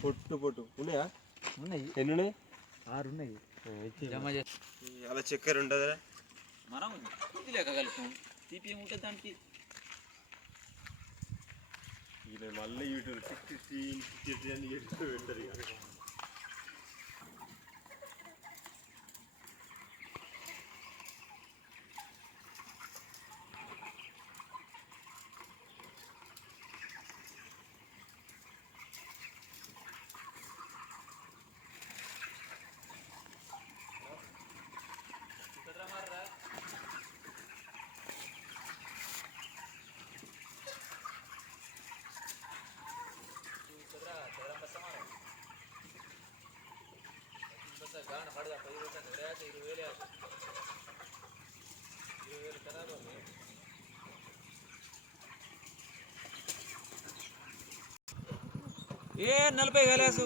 పొట్టు పొట్టు ఉన్నాయా? ఉన్నాయి. ఎన్ని ఉన్నాయి? 6 ఉన్నాయి. అలా చక్కెర ఉంటుంది. మనం ఇది లేక కలుపుతాం. తీపి ఏముంటుంది దానికి? మళ్ళీ యూట్యూబ్ 60 అని పెడతారు ఇక. ఏ 40,000